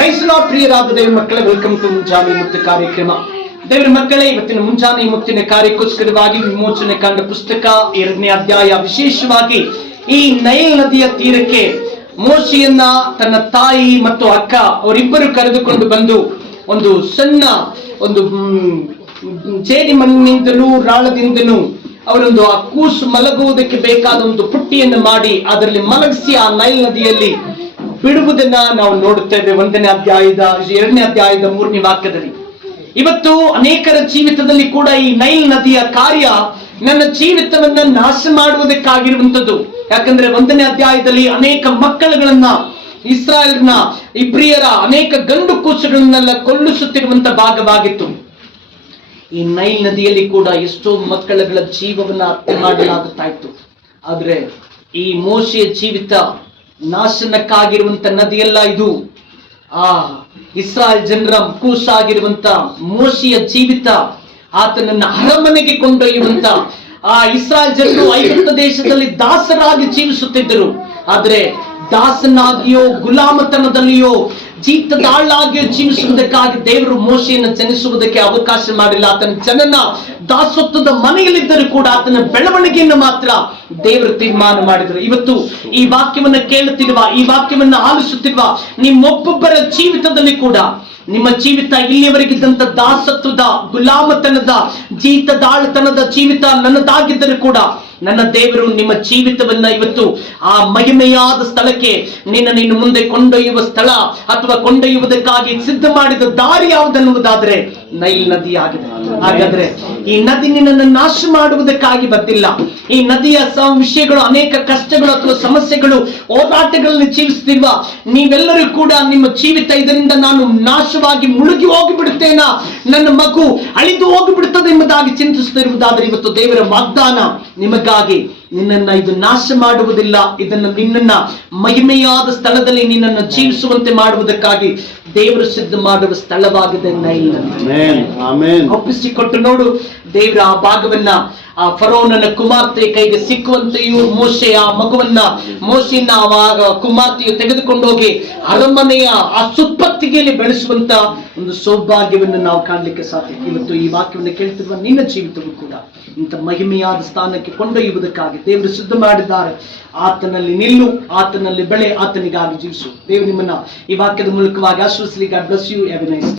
Price lord ಪ್ರಿಯರಾದ ದೇವರ ಮಕ್ಕಳೇ, welcome to ಮುಂಜಾನೆ ಮುತ್ತು ಕಾರ್ಯಕ್ರಮ. ದೇವರ ಮಕ್ಕಳೇ, ಇವತ್ತಿನ ಮುಂಜಾನೆ ಮುತ್ತಿನ ಕಾರ್ಯಕ್ಕೋಸ್ಕರವಾಗಿ ವಿಮೋಚನೆ ಕಂಡ ಪುಸ್ತಕ 2ನೇ ಅಧ್ಯಾಯ, ವಿಶೇಷವಾಗಿ ಈ ನೈಲ್ ನದಿಯ ತೀರಕ್ಕೆ ಮೋಶೆಯನ್ನ ತನ್ನ ತಾಯಿ ಮತ್ತು ಅಕ್ಕ ಅವರಿಬ್ಬರು ಕರೆದುಕೊಂಡು ಬಂದು ಒಂದು ಸಣ್ಣ ಒಂದು ಜೇಡಿ ಮಣ್ಣಿನಿಂದಲೂ ರಾಳದಿಂದಲೂ ಅವರೊಂದು ಆ ಕೂಸು ಮಲಗುವುದಕ್ಕೆ ಬೇಕಾದ ಒಂದು ಪುಟ್ಟಿಯನ್ನು ಮಾಡಿ ಅದರಲ್ಲಿ ಮಲಗಿಸಿ ಆ ನೈಲ್ ನದಿಯಲ್ಲಿ ಬಿಡುವುದನ್ನ ನಾವು ನೋಡುತ್ತೇವೆ. 1ನೇ ಅಧ್ಯಾಯದ 2ನೇ ಅಧ್ಯಾಯದ 3ನೇ ವಾಕ್ಯದಲ್ಲಿ. ಇವತ್ತು ಅನೇಕರ ಜೀವಿತದಲ್ಲಿ ಕೂಡ ಈ ನೈಲ್ ನದಿಯ ಕಾರ್ಯ ನನ್ನ ಜೀವಿತವನ್ನ ನಾಶ ಮಾಡುವುದಕ್ಕಾಗಿರುವಂತದ್ದು. ಯಾಕಂದ್ರೆ 1ನೇ ಅಧ್ಯಾಯದಲ್ಲಿ ಅನೇಕ ಮಕ್ಕಳುಗಳನ್ನ, ಇಸ್ರಾಯೇಲ್ನ ಇಬ್ರಿಯರ ಅನೇಕ ಗಂಡು ಕೂಸುಗಳನ್ನೆಲ್ಲ ಕೊಲ್ಲಿಸುತ್ತಿರುವಂತ ಭಾಗವಾಗಿತ್ತು. ಈ ನೈಲ್ ನದಿಯಲ್ಲಿ ಕೂಡ ಎಷ್ಟೋ ಮಕ್ಕಳುಗಳ ಜೀವವನ್ನ ಹತ್ಯೆ ಮಾಡಲಾಗುತ್ತಾ ಇತ್ತು. ಆದ್ರೆ ಈ ಮೋಶೆಯ ಜೀವಿತ ನಾಶನಕ್ಕಾಗಿರುವಂತ ನದಿಯಲ್ಲ ಇದು. ಆ ಇಸ್ರಾಯೇಲ್ ಜನರ ಕೂಸಾಗಿರುವಂತ ಮೋಶೆಯ ಜೀವಿತ ಆತನನ್ನ ಅರಮನೆಗೆ ಕೊಂಡೊಯ್ಯುವಂತ. ಆ ಇಸ್ರಾಯೇಲ್ ಜನರು ಐಗುಪ್ತ ದೇಶದಲ್ಲಿ ದಾಸರಾಗಿ ಜೀವಿಸುತ್ತಿದ್ದರು. ಆದ್ರೆ ದಾಸನಾಗಿಯೋ ಗುಲಾಮತನದಲ್ಲಿಯೋ ಜೀತದಾಳಾಗಿಯೋ ಜೀವಿಸುವುದಕ್ಕಾಗಿ ದೇವರು ಮೋಶೆಯನ್ನು ಜನಿಸುವುದಕ್ಕೆ ಅವಕಾಶ ಮಾಡಿಲ್ಲ. ಆತನ ಜನನ ದಾಸತ್ವದ ಮನೆಯಲ್ಲಿದ್ದರೂ ಕೂಡ ಆತನ ಬೆಳವಣಿಗೆಯನ್ನು ಮಾತ್ರ ದೇವರು ತೀರ್ಮಾನ ಮಾಡಿದರು. ಇವತ್ತು ಈ ವಾಕ್ಯವನ್ನ ಕೇಳುತ್ತಿರುವ, ಈ ವಾಕ್ಯವನ್ನ ಆಲಿಸುತ್ತಿರುವ ನಿಮ್ಮೊಬ್ಬೊಬ್ಬರ ಜೀವಿತದಲ್ಲಿ ಕೂಡ ನಿಮ್ಮ ಜೀವಿತ ಇಲ್ಲಿಯವರೆಗಿದ್ದಂತ ದಾಸತ್ವದ, ಗುಲಾಮತನದ, ಜೀತದಾಳತನದ ಜೀವಿತ ನನ್ನದಾಗಿದ್ದರೂ ಕೂಡ ನನ್ನ ದೇವರು ನಿಮ್ಮ ಜೀವಿತವನ್ನ ಇವತ್ತು ಆ ಮಹಿಮೆಯಾದ ಸ್ಥಳಕ್ಕೆ ನಿನ್ನ ಮುಂದೆ ಕೊಂಡೊಯ್ಯುವ ಸ್ಥಳ ಅಥವಾ ಕೊಂಡೊಯ್ಯುವುದಕ್ಕಾಗಿ ಸಿದ್ಧ ಮಾಡಿದ ದಾರಿ ಯಾವುದನ್ನುವುದಾದ್ರೆ ನೈಲ್ ನದಿ ಆಗಿದೆ. ಹಾಗಾದ್ರೆ ಈ ನದಿ ನಿನ್ನನ್ನು ನಾಶ ಮಾಡುವುದಕ್ಕಾಗಿ ಬಂದಿಲ್ಲ. ಈ ನದಿಯ ವಿಷಯಗಳು, ಅನೇಕ ಕಷ್ಟಗಳು ಅಥವಾ ಸಮಸ್ಯೆಗಳು, ಹೋರಾಟಗಳಲ್ಲಿ ಜೀವಿಸುತ್ತಿರುವ ನೀವೆಲ್ಲರೂ ಕೂಡ ನಿಮ್ಮ ಜೀವಿತ ಇದರಿಂದ ನಾನು ನಾಶವಾಗಿ ಮುಳುಗಿ ಹೋಗಿಬಿಡುತ್ತೇನಾ, ನನ್ನ ಮಗು ಅಳಿದು ಹೋಗಿಬಿಡುತ್ತದೆ ಎಂಬುದಾಗಿ ಚಿಂತಿಸುತ್ತಿರುವುದಾದ್ರೆ ಇವತ್ತು ದೇವರ ವಾಗ್ದಾನ ನಿಮಗಾಗಿ, ನಿನ್ನನ್ನ ಇದು ನಾಶ ಮಾಡುವುದಿಲ್ಲ, ಇದನ್ನು ನಿನ್ನನ್ನ ಮಹಿಮೆಯಾದ ಸ್ಥಳದಲ್ಲಿ ನಿನ್ನನ್ನು ಜೀವಿಸುವಂತೆ ಮಾಡುವುದಕ್ಕಾಗಿ ದೇವರು ಸಿದ್ಧ ಮಾಡುವ ಸ್ಥಳವಾಗಿದೆ ನೈಲ್ ನದಿ. ಒಪ್ಪಿಸಿಕೊಟ್ಟು ನೋಡು, ದೇವರ ಆ ಭಾಗವನ್ನ ಆ ಫರೋನನ ಕುಮಾರ್ತೆಯ ಕೈಗೆ ಸಿಕ್ಕುವಂತೆಯೂ ಮೋಶೆಯ ಆ ಮಗುವನ್ನ, ಮೋಶೆಯನ್ನ ಕುಮಾರ್ತೆಯು ತೆಗೆದುಕೊಂಡು ಹೋಗಿ ಅರಮನೆಯ ಆ ಸುಪ್ಪತ್ತಿಗೆಯಲ್ಲಿ ಬೆಳೆಸುವಂತ ಒಂದು ಸೌಭಾಗ್ಯವನ್ನು ನಾವು ಕಾಣಲಿಕ್ಕೆ ಸಾಧ್ಯ. ಇವತ್ತು ಈ ವಾಕ್ಯವನ್ನು ಕೇಳ್ತಿರುವ ನಿನ್ನ ಜೀವಿತವೂ ಕೂಡ ಇಂಥ ಮಹಿಮೆಯಾದ ಸ್ಥಾನಕ್ಕೆ ಕೊಂಡೊಯ್ಯುವುದಕ್ಕಾಗಿ ದೇವರು ಸಿದ್ಧ ಮಾಡಿದ್ದಾರೆ. ಆತನಲ್ಲಿ ನಿಲ್ಲು, ಆತನಲ್ಲಿ ಬೆಳೆ, ಆತನಿಗಾಗಿ ಜೀವಿಸು. ದೇವರು ನಿಮ್ಮನ್ನ ಈ ವಾಕ್ಯದ ಮೂಲಕವಾಗಿ ಆಶೀರ್ವದಿಸಲಿ. God bless you. Have a nice day.